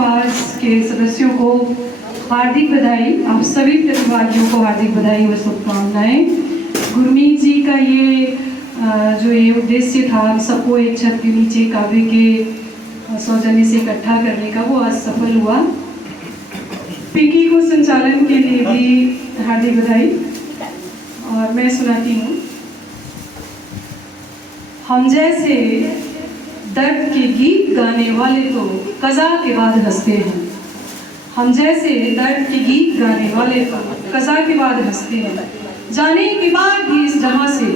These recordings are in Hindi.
अल्फाज के सदस्यों को हार्दिक बधाई। आप सभी प्रतिभागियों को हार्दिक बधाई व शुभकामनाएं। गुरमीत जी का ये जो ये उद्देश्य था सबको एक छत के नीचे काव्य के सौजन्य से इकट्ठा करने का, वो आज सफल हुआ। पिंकी को संचालन के लिए भी हार्दिक बधाई। और मैं सुनाती हूँ। हम जैसे दर्द के गीत गाने वाले तो कज़ा के बाद हंसते हैं। हम जैसे दर्द के गीत गाने वाले तो कज़ा के बाद हंसते हैं। जाने के बाद भी इस जहां से,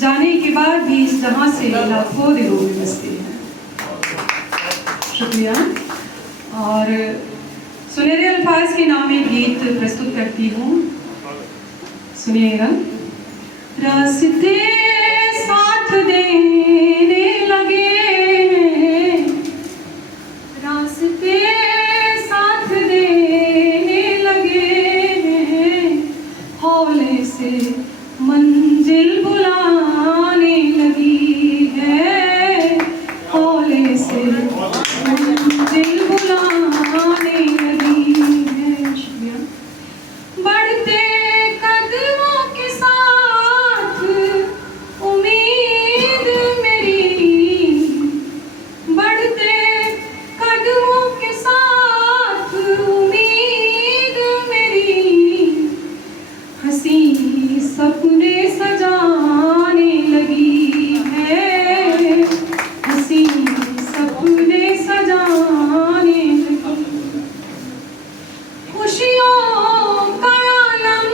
जाने के बाद भी इस जहां से लाखों दिलों में बसते हैं। शुक्रिया। और सुनहरे अल्फाज के नाम एक गीत प्रस्तुत करती हूँ, सुनिएगा। रास्ते साथ देने लगे, रास्ते साथ देने लगे, हौले से मंजिल बुलाने लगी है, हौले से मंजिल बुलाने लगी है। शुक्रिया। बढ़ते कदमों के साथ उम्मीद मेरी, बढ़ते कदमों के साथ उम्मीद मेरी, हंसी सपने सजाने लगी है, हंसी सपने सजाने लगी। खुशियों का आलम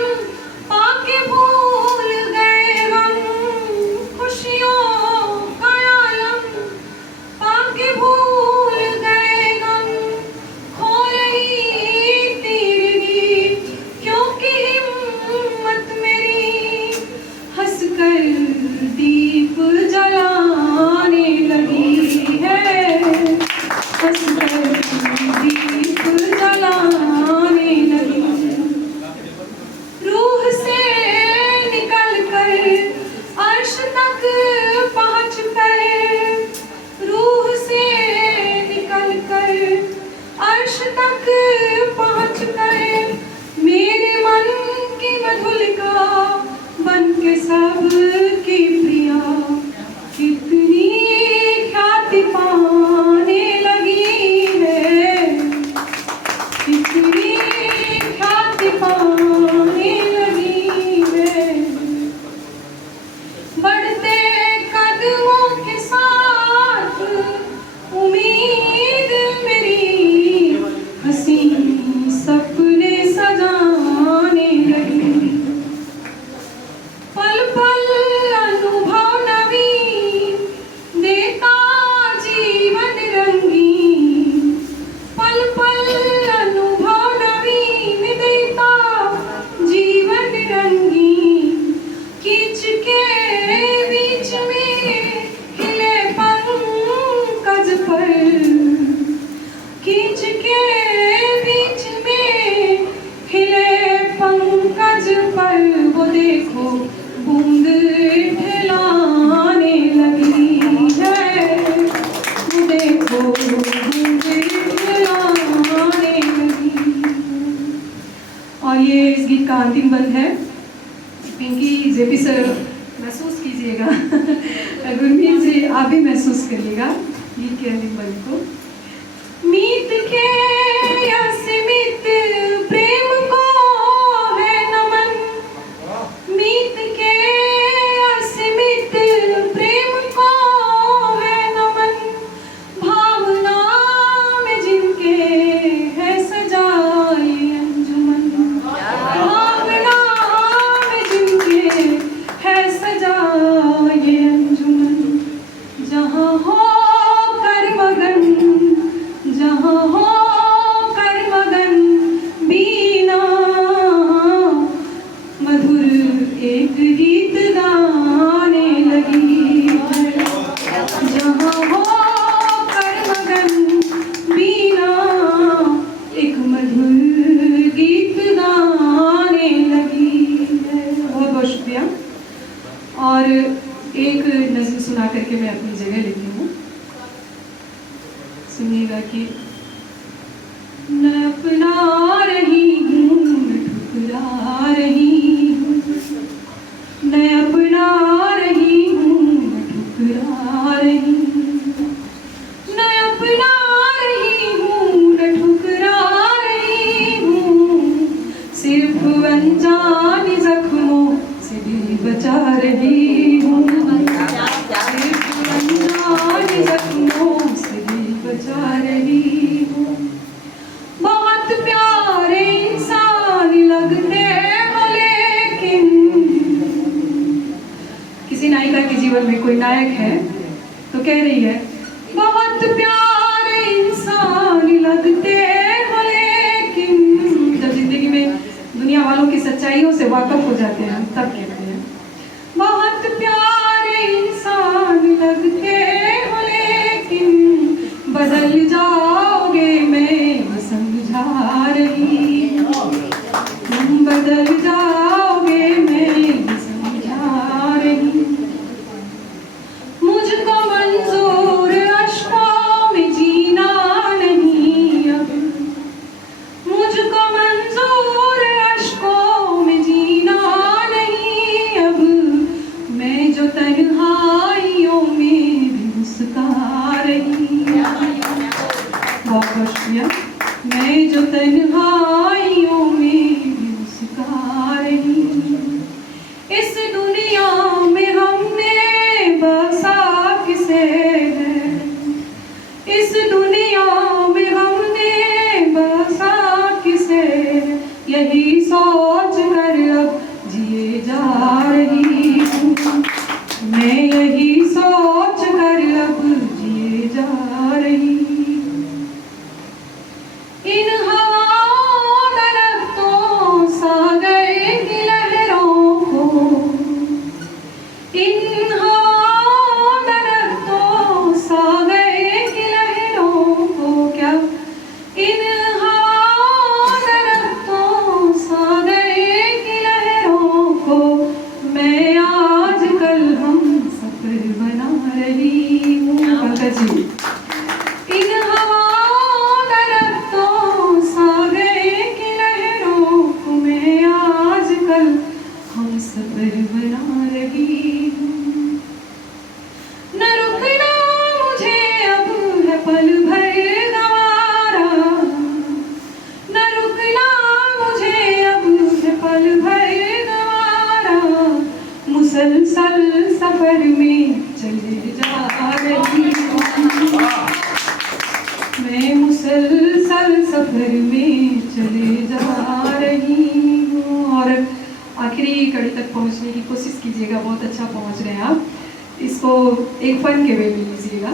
पाके भूल गए हम, खुशियों का आलम पाके भूल गए हम, खो रही तीरगी क्योंकि हिम्मत मेरी, हंसकर दीप जलाने लगी है, हंसकर दीप जलाने लगी। रूह से निकल कर अर्श तक पहुँच कर, रूह से निकल कर अर्श तक पहुँच कर, मेरे मन की मधुलिका बन के सब की प्रिया, कितनी ख्याति पाने लगी है, कितनी ख्याति पाने लगी है। बढ़ते कदमों के साथ उम्मीद मेरी, हंसी सपने सजाने लगी। पल पल अनुभव नवीन देता जीवन रंगीन, पल पल अनुभव नवीन देता जीवन रंगीन। कीच के बीच में खिले पंकज पर, कीच के बीच में खिले पंकज पर, वो देखो बूंद ठिलाने लगी है, वो देखो बूंद ठिलाने लगी। और ये इस गीत का अंतिम बंद है। पिंकी जेपी सर महसूस कीजिएगा, गुरमीत जी आप भी महसूस करिएगा गीत के अंतिम बंद को। मीत के असीमित प्रेम को है नमन, मीत के असीमित प्रेम को है नमन, भावना में जिनके है सजाए अंजुमन, भावना में जिनके है सजाए अंजुमन। जहाँ हो कर मगन, जहाँ हो कर मगन बीना, मधुर एक गीत गाने लगी है। जहाँ हो कर मगन बीना, एक मधुर गीत गाने लगी है। बहुत बहुत शुक्रिया। और एक नज़्म सुना करके मैं अपनी जगह लेती हूँ। सुनिएगा कि नायक है, तो कह रही है बहुत प्यारे इंसान लगते हो लेकिन, जब जिंदगी में दुनिया वालों की सच्चाइयों से वाकफ हो जाते हैं तब कहते हैं बहुत प्यारे इंसान लगते हो लेकिन बदल जाओगे मैं समझा रही हूँ, तुम बदल जाओगे मैं समझा रही हूँ। मुझको मंजूर अश्कों में जीना नहीं अब, मुझको मंजूर अश्कों में जीना नहीं अब, मैं जो तन्हाइयों में भी मुस्कुरा रही हूँ। बहुत बहुत शुक्रिया। मैं जो तन्हाइयों में भी मुस्कुरा रही हूँ। इस दुनिया में हमने बसा किसे है, इस दुनिया में हमने बसा किसे, यही सोच कर अब जिए जा रही हूँ, मैं यही सोच कर अब जिए जा रही हूँ। इन हवाओं दरख्तों सागर की लहरों को, इन हवाओं दरख्तों सागर की लहरों को, क्या इन हवाओं दरख्तों सागर की लहरों को मैं आजकल हम सफर बना रही हूँ। पंकज जी, इन हवाओं दरख्तों सागर की लहरों को मैं आजकल हम सफर बना रही हूँ। न रुकना मुझे अब है पल भर गवारा, न रुकना मुझे अब है पल भर गवारा, मुसलसल सफर में चले जा रही हूँ, मैं मुसलसल सफर में चले जा रही हूँ। और आखिरी कड़ी तक पहुँचने की कोशिश कीजिएगा, बहुत अच्छा पहुँच रहे हैं आप। इसको एक फन के वे में लीजिएगा।